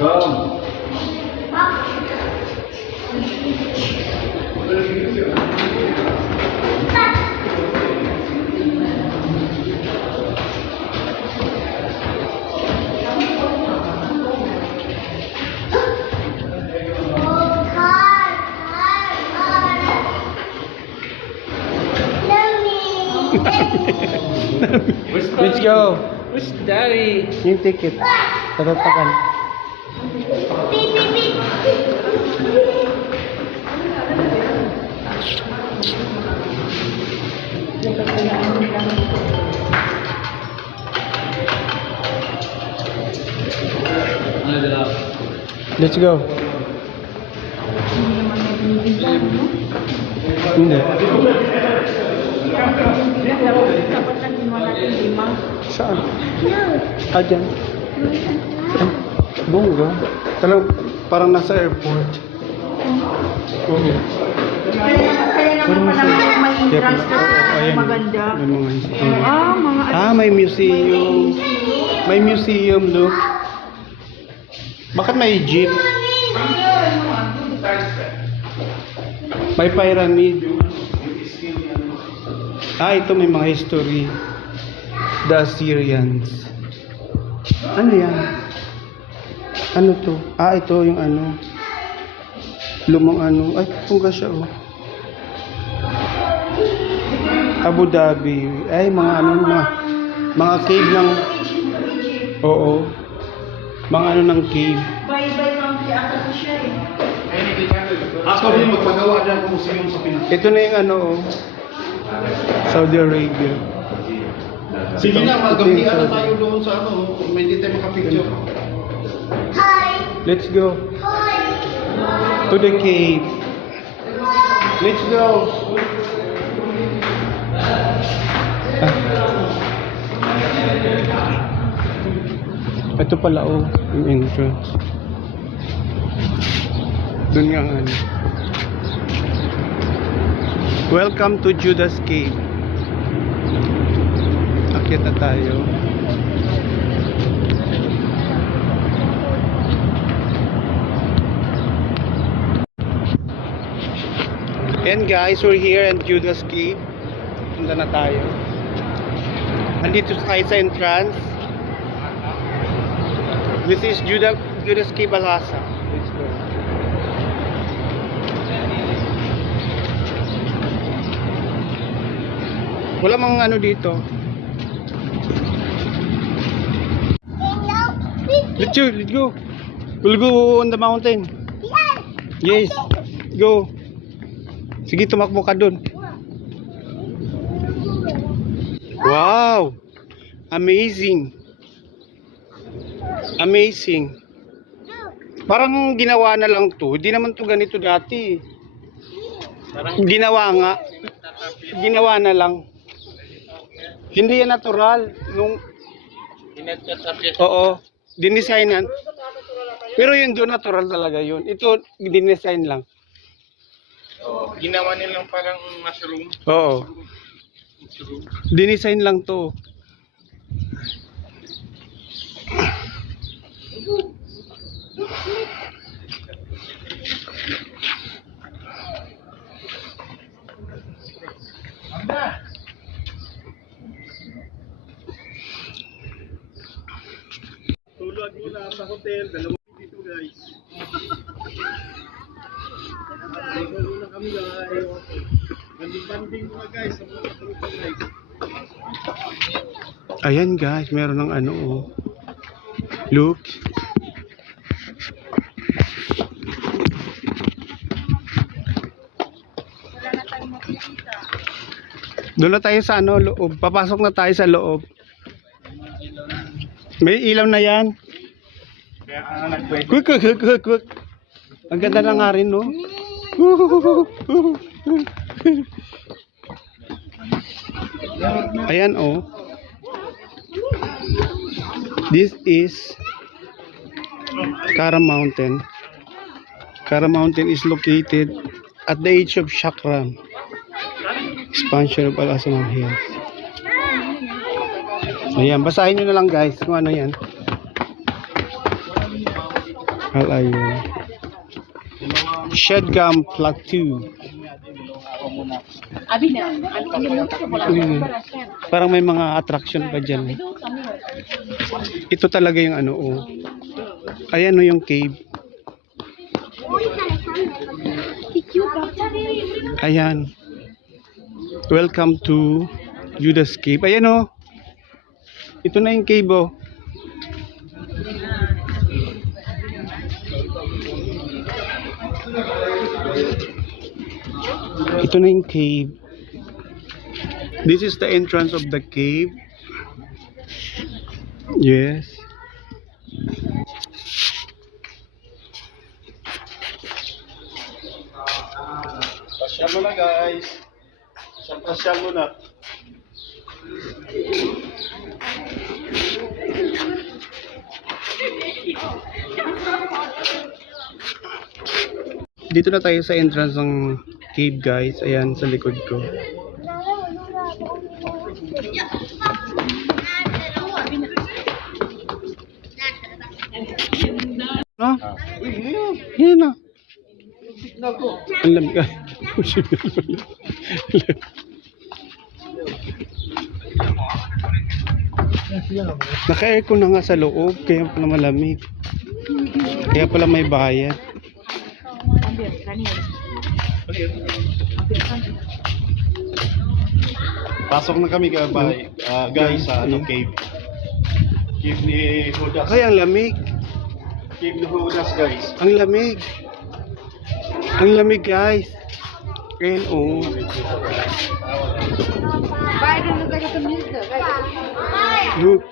Come. Let's go. Where's Daddy? Yung ticket. Tatatakan. Let's go. Hindi. Dapat lang ginawa natin 5. Saan? Ah, dyan. Ay, bongga. Parang nasa airport. Oo. Kaya naman pala may entrance kasi Ayan. maganda. May mga history. Mga May museum. May museum, look. Bakit may jeep? May pyramid. Ito may mga history. The Assyrians. Ano yan? Ano to? Ito yung ano. Lumang ano. Ay, kung siya oh. Abu Dhabi. Ay, mga ano, mga cave ng... Oo. Mga ano ng cave. Bye-bye lang siya. Ako siya eh. Ako din magpagawa dyan kung museum sa Pinas. Ito na yung ano oh. Saudi Arabia. Sige na, magabihan na tayo doon sa ano. May hindi tayo makapicture. Let's go. To the cave. Let's go. Ito pala oh, yung entrance. Doon nga ano. Welcome to Judas Cave. Akyat na tayo. And guys, we're here in Judas Cave. Punta na tayo. Andito tayo sa entrance. This is Judas Cave Al-Asa. Let's go. Wala mang ano dito. Let's go. We'll go on the mountain. Yes. Go. Sige, tumakbo ka dun. Wow. Amazing. Amazing. Parang ginawa na lang to. Hindi naman to ganito dati. Ginawa nga. Ginawa na lang. Hindi yan natural. Oo. Dinesignan. Pero yun doon natural talaga yun. Ito, dinesign lang. Ginawa nilang parang mushroom. Oo. Dinesign lang to. Tulad muna sa hotel, dalawang dito guys. Dito muna kami guys. Banding muna guys sa mga trupa guys. Ayan guys, meron ng ano oh. Look. Doon na tayo sa ano, loob. Papasok na tayo sa loob. May ilaw na yan. Kaya nagpwede. Quick. Ang ganda na nga rin, no? Ayan, oh. This is Kara Mountain. Kara Mountain is located at the edge of Shakram. Expansion of Al-Asman Hills. Ayan, basahin nyo na lang guys kung ano yan. Ayun. Shedgum Plateau. Abi na. Ano mo ko wala. Parang may mga attraction pa dyan. Ito talaga yung ano, oh. Ayan o yung cave. Ayan. Welcome to Judas Cave. Ayan o. Ito na yung cave oh. Ito na yung cave. This is the entrance of the cave. Yes. Pasyal mo na guys. Pasyal mo na. Dito na tayo sa entrance ng cave guys. Ayan sa likod ko. No? Yan na. Ang lamig ka. Naka-aircon na nga sa loob. Kaya pala malamig. Kaya pala may bayad. Pasok na kami guys sa cave. Cave ni Judas. Ay, ang lamig. Cave ni Judas guys. Ang lamig. Ang lamig guys. Ayan oh. Look.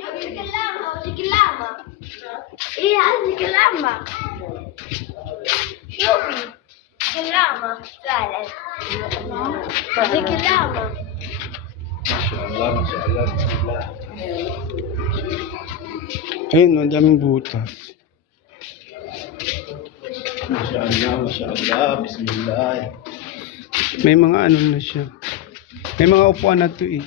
Ayun, ang daming butas. Masyaallah, bismillah. May mga ano na siya. May mga upuan na to eh.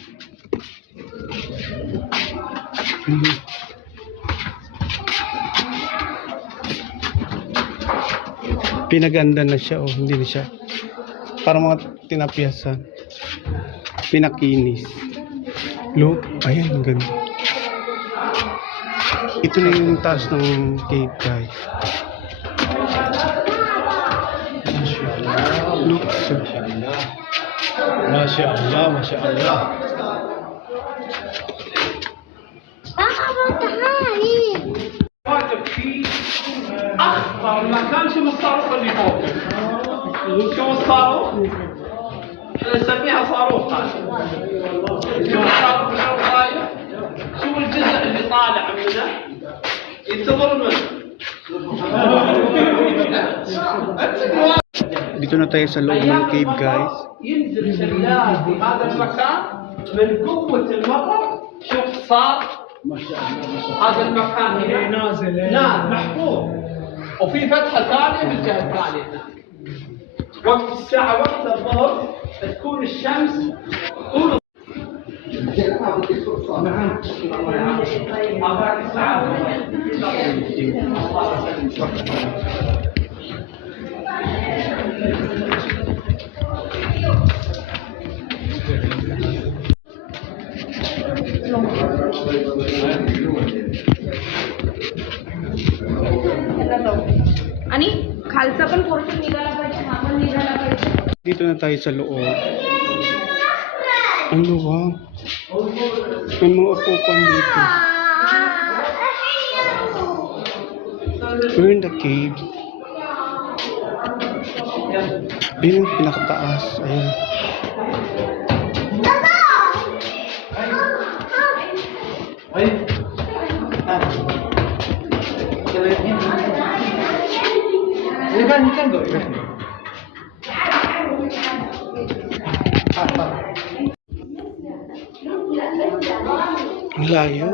Pinaganda na siya oh, hindi na siya. Parang mga tinapyasan. Pinakinis. Look, ayan, ang ganda. Ito na yung taas ng cave guys. Look, so, Masyaallah, masyaallah. اخطر مكان شو الصاروخ اللي فوق شو الصاروخ نسميها صاروخ هذا شو الصاروخ شو طاير شو الجزء اللي طالع منه ينتظر منه dito na tayo sa loob ng cave guys. ينزل شلال في هذا المكان من قوة المطر شوف صار هذا المكان هنا نازل محفوظ وفي فتحة ثانية من الجهة الثانية هنا وقت الساعة وقت الظهر تكون الشمس طول आणि खालचा पण पोर्शन निघाला पाहिजे हा पण निघाला पाहिजे. Dito na tayo sa loob. Ang luwag. May mga upuan dito. We're in the cave. Ayun yung pinakataas. Ayun. Ang layo.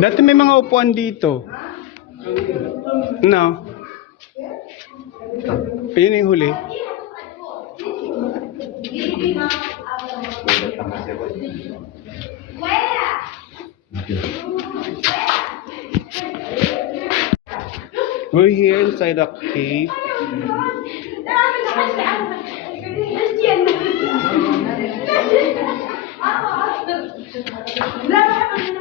Dati may mga upuan dito. No? Ayun yung huli. We're here inside a cave. لا